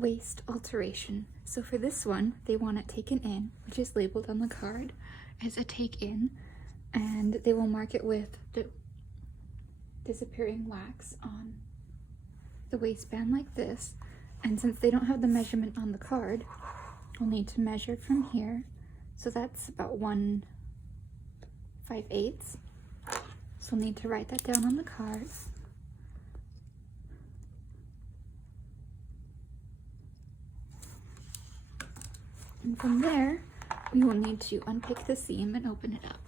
waist alteration. So for this one, they want it taken in, which is labeled on the card as a take in, and they will mark it with the disappearing wax on the waistband like this. And since they don't have the measurement on the card, we'll need to measure from here. So that's about 1/5/8. So we'll need to write that down on the card. And from there, we will need to unpick the seam and open it up.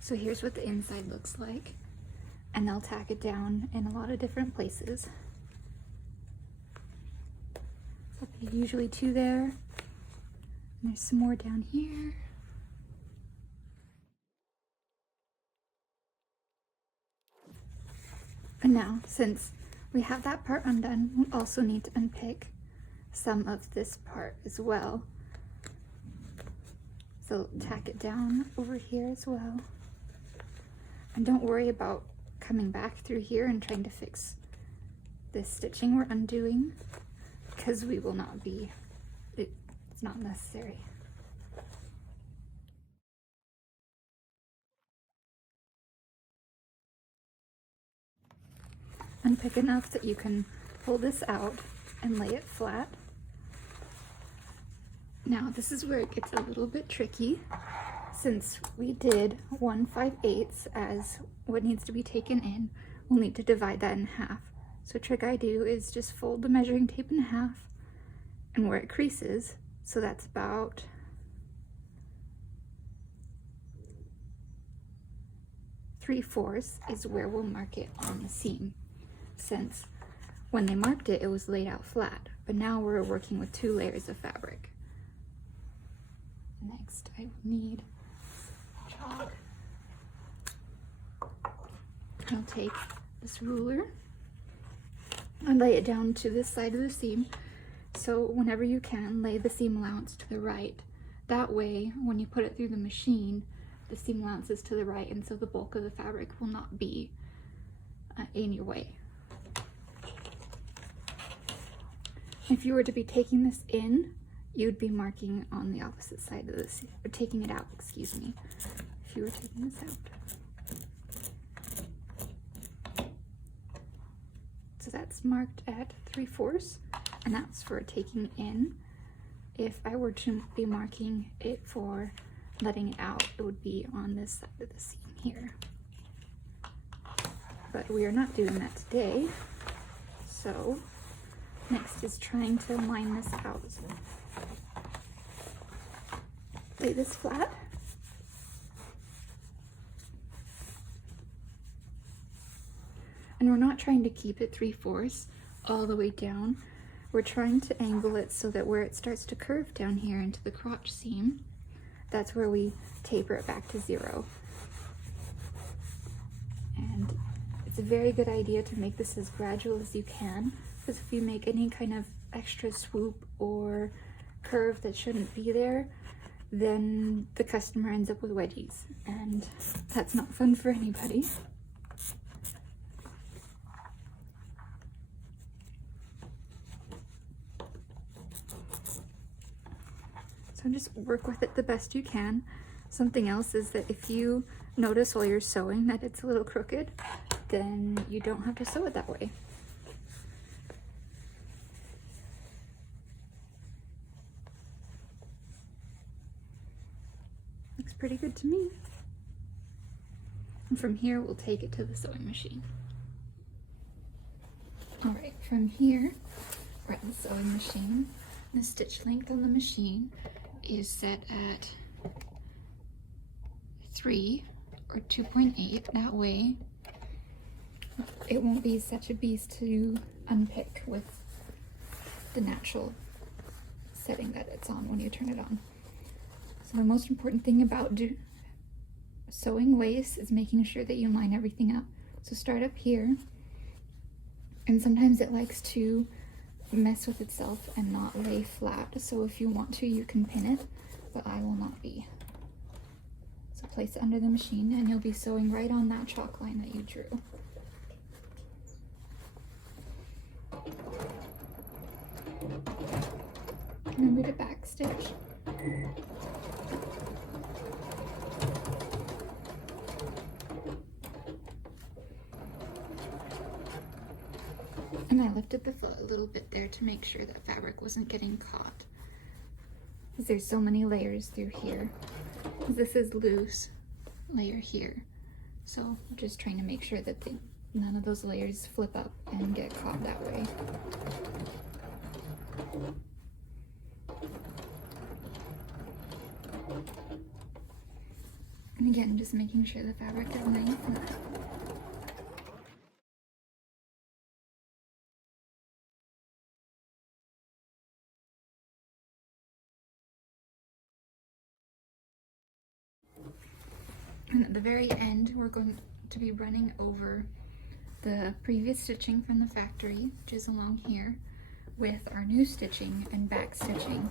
So here's what the inside looks like. And they'll tack it down in a lot of different places. So there's usually 2 there. And there's some more down here. And now, since we have that part undone, we'll also need to unpick some of this part as well. So tack it down over here as well. And don't worry about coming back through here and trying to fix this stitching we're undoing, because we will not be, it's not necessary. Unpick enough that you can pull this out and lay it flat. Now this is where it gets a little bit tricky. Since we did 1/5/8 as what needs to be taken in, we'll need to divide that in half. So trick I do is just fold the measuring tape in half, and where it creases, so that's about 3/4 is where we'll mark it on the seam. Since when they marked it, it was laid out flat, but now we're working with 2 layers of fabric. Next, I will need chalk. I'll take this ruler and lay it down to this side of the seam. So whenever you can, lay the seam allowance to the right. That way, when you put it through the machine, the seam allowance is to the right, and so the bulk of the fabric will not be in your way. If you were to be taking this in, you'd be marking on the opposite side of this, or taking it out, excuse me, if you were taking this out. So that's marked at 3/4, and that's for taking in. If I were to be marking it for letting it out, it would be on this side of the seam here. But we are not doing that today, so next is trying to line this out. Lay this flat. And we're not trying to keep it 3/4 all the way down. We're trying to angle it so that where it starts to curve down here into the crotch seam, that's where we taper it back to 0. And it's a very good idea to make this as gradual as you can, because if you make any kind of extra swoop or curve that shouldn't be there, then the customer ends up with wedgies, and that's not fun for anybody. So just work with it the best you can. Something else is that if you notice while you're sewing that it's a little crooked, then you don't have to sew it that way. Looks pretty good to me. And from here, we'll take it to the sewing machine. All right, from here, we're at the sewing machine. The stitch length on the machine is set at 3 or 2.8. That way, it won't be such a beast to unpick with the natural setting that it's on when you turn it on. So the most important thing about sewing lace is making sure that you line everything up. So start up here, and sometimes it likes to mess with itself and not lay flat. So if you want to, you can pin it, but I will not be. So place it under the machine, and you'll be sewing right on that chalk line that you drew. Remember to back stitch. And I lifted the foot a little bit there to make sure that fabric wasn't getting caught. Because there's so many layers through here. This is loose layer here. So I'm just trying to make sure that none of those layers flip up and get caught that way. And again, just making sure the fabric is nice and at the very end, we're going to be running over the previous stitching from the factory, which is along here, with our new stitching and back stitching.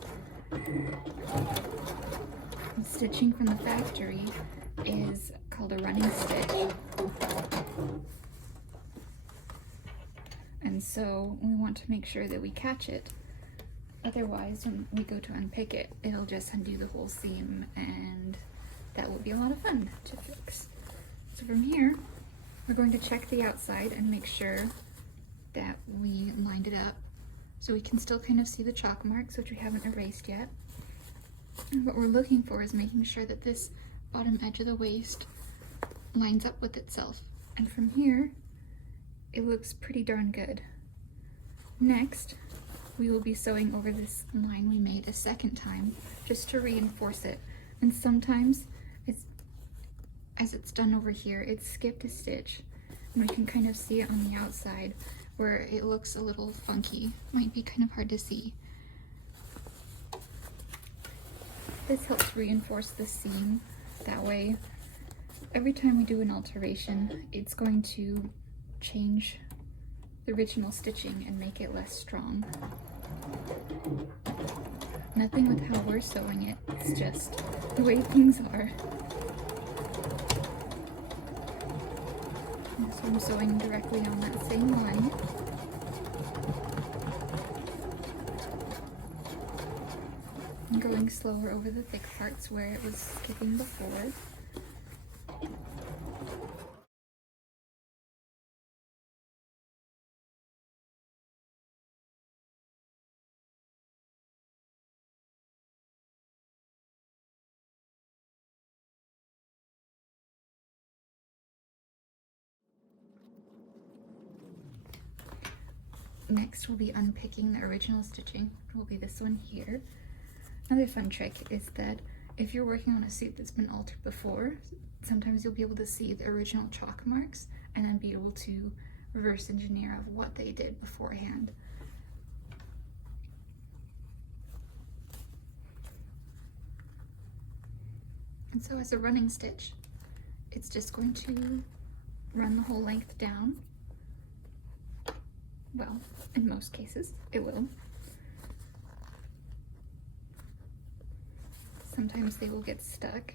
The stitching from the factory is called a running stitch. And so we want to make sure that we catch it. Otherwise, when we go to unpick it, it'll just undo the whole seam, and that will be a lot of fun to fix. So from here, we're going to check the outside and make sure that we lined it up. So we can still kind of see the chalk marks, which we haven't erased yet. And what we're looking for is making sure that this bottom edge of the waist lines up with itself. And from here, it looks pretty darn good. Next, we will be sewing over this line we made a second time, just to reinforce it. And sometimes, as it's done over here, it's skipped a stitch. And we can kind of see it on the outside where it looks a little funky. Might be kind of hard to see. This helps reinforce the seam. That way, every time we do an alteration, it's going to change the original stitching and make it less strong. Nothing with how we're sewing it, it's just the way things are. So I'm sewing directly on that same line. I'm going slower over the thick parts where it was skipping before. Next, we'll be unpicking the original stitching. It will be this one here. Another fun trick is that if you're working on a suit that's been altered before, sometimes you'll be able to see the original chalk marks and then be able to reverse engineer of what they did beforehand. And so as a running stitch, it's just going to run the whole length down. Well, in most cases, it will. Sometimes they will get stuck.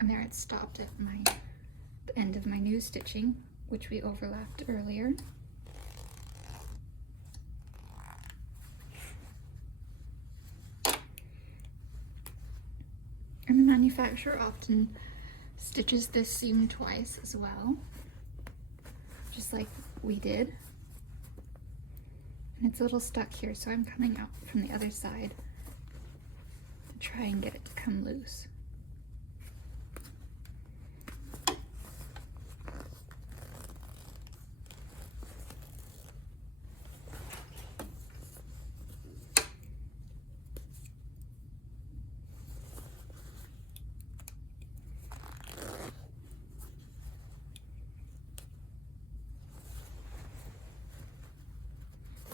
And there it stopped at the end of my new stitching, which we overlapped earlier. And the manufacturer often stitches this seam twice as well, just like we did. And it's a little stuck here, so I'm coming out from the other side to try and get it to come loose.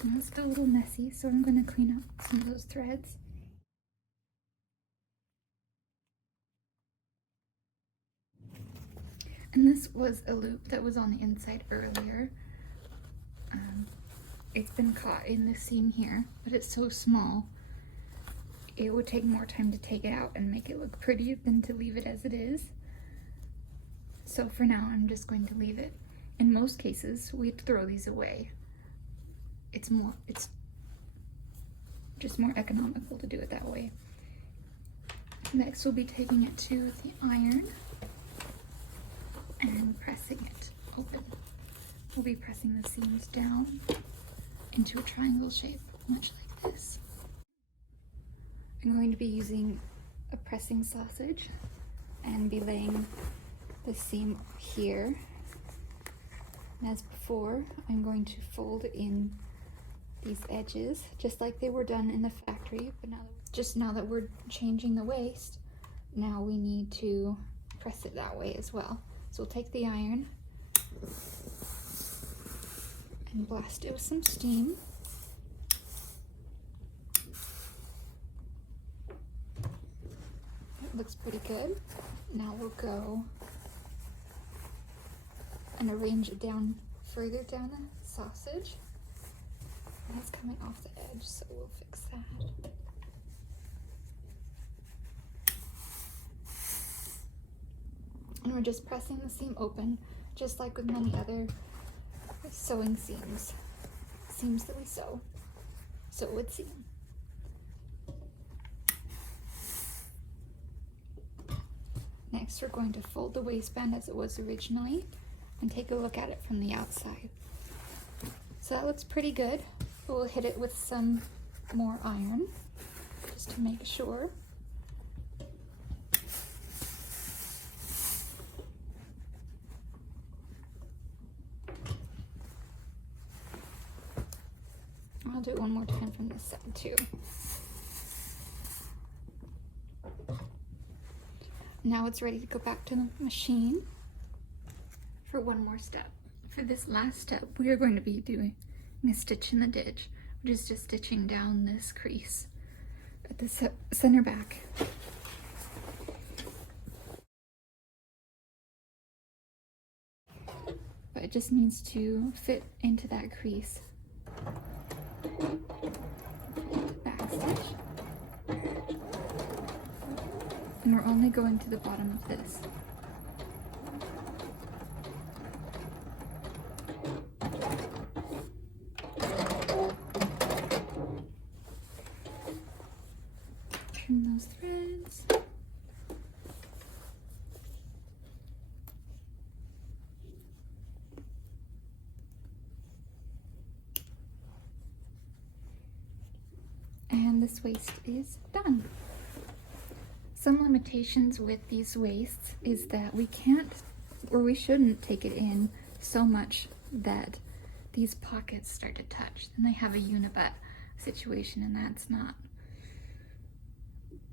And it's still a little messy, so I'm going to clean up some of those threads. And this was a loop that was on the inside earlier. It's been caught in the seam here, but it's so small, it would take more time to take it out and make it look pretty than to leave it as it is. So for now, I'm just going to leave it. In most cases, we'd throw these away. It's just more economical to do it that way. Next, we'll be taking it to the iron and pressing it open. We'll be pressing the seams down into a triangle shape, much like this. I'm going to be using a pressing sausage and be laying the seam here. And as before, I'm going to fold in these edges just like they were done in the factory, but now that we're changing the waist, now we need to press it that way as well. So we'll take the iron and blast it with some steam. It looks pretty good. Now we'll go and arrange it down further down the sausage. And it's coming off the edge, so we'll fix that. And we're just pressing the seam open, just like with many other sewing seams that we sew. So it would seam. Next, we're going to fold the waistband as it was originally and take a look at it from the outside. So that looks pretty good. We'll hit it with some more iron just to make sure. I'll do it one more time from this side too. Now it's ready to go back to the machine for one more step. For this last step, we are going to be doing a stitch in the ditch, which is just stitching down this crease at the center back. But it just needs to fit into that crease. Back stitch. And we're only going to the bottom of this. Trim those threads. And this waist is done. Some limitations with these waists is that we can't, or we shouldn't take it in so much that these pockets start to touch. Then they have a unibutt situation, and that's not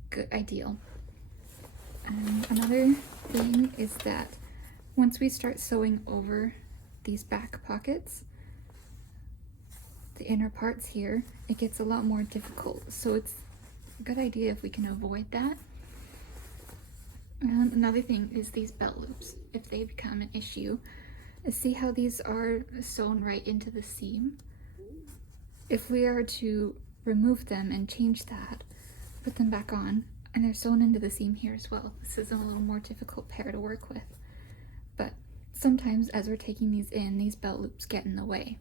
good, ideal. Another thing is that once we start sewing over these back pockets, the inner parts here, it gets a lot more difficult. So it's a good idea if we can avoid that. And another thing is these belt loops. If they become an issue, see how these are sewn right into the seam? If we are to remove them and change that, put them back on, and they're sewn into the seam here as well. This is a little more difficult pair to work with. But sometimes as we're taking these in, these belt loops get in the way.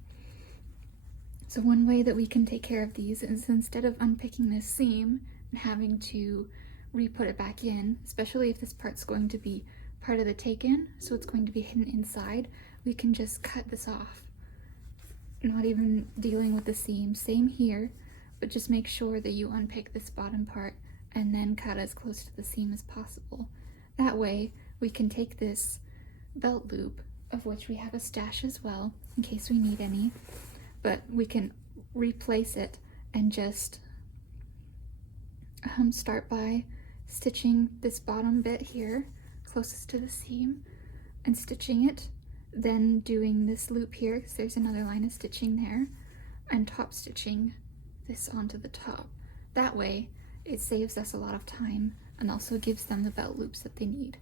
So one way that we can take care of these is instead of unpicking this seam and having to re-put it back in, especially if this part's going to be part of the take-in, so it's going to be hidden inside, we can just cut this off. Not even dealing with the seam. Same here, but just make sure that you unpick this bottom part and then cut as close to the seam as possible. That way, we can take this belt loop, of which we have a stash as well, in case we need any, but we can replace it and just start by stitching this bottom bit here closest to the seam and stitching it, then doing this loop here because there's another line of stitching there, and top stitching this onto the top. That way it saves us a lot of time and also gives them the belt loops that they need.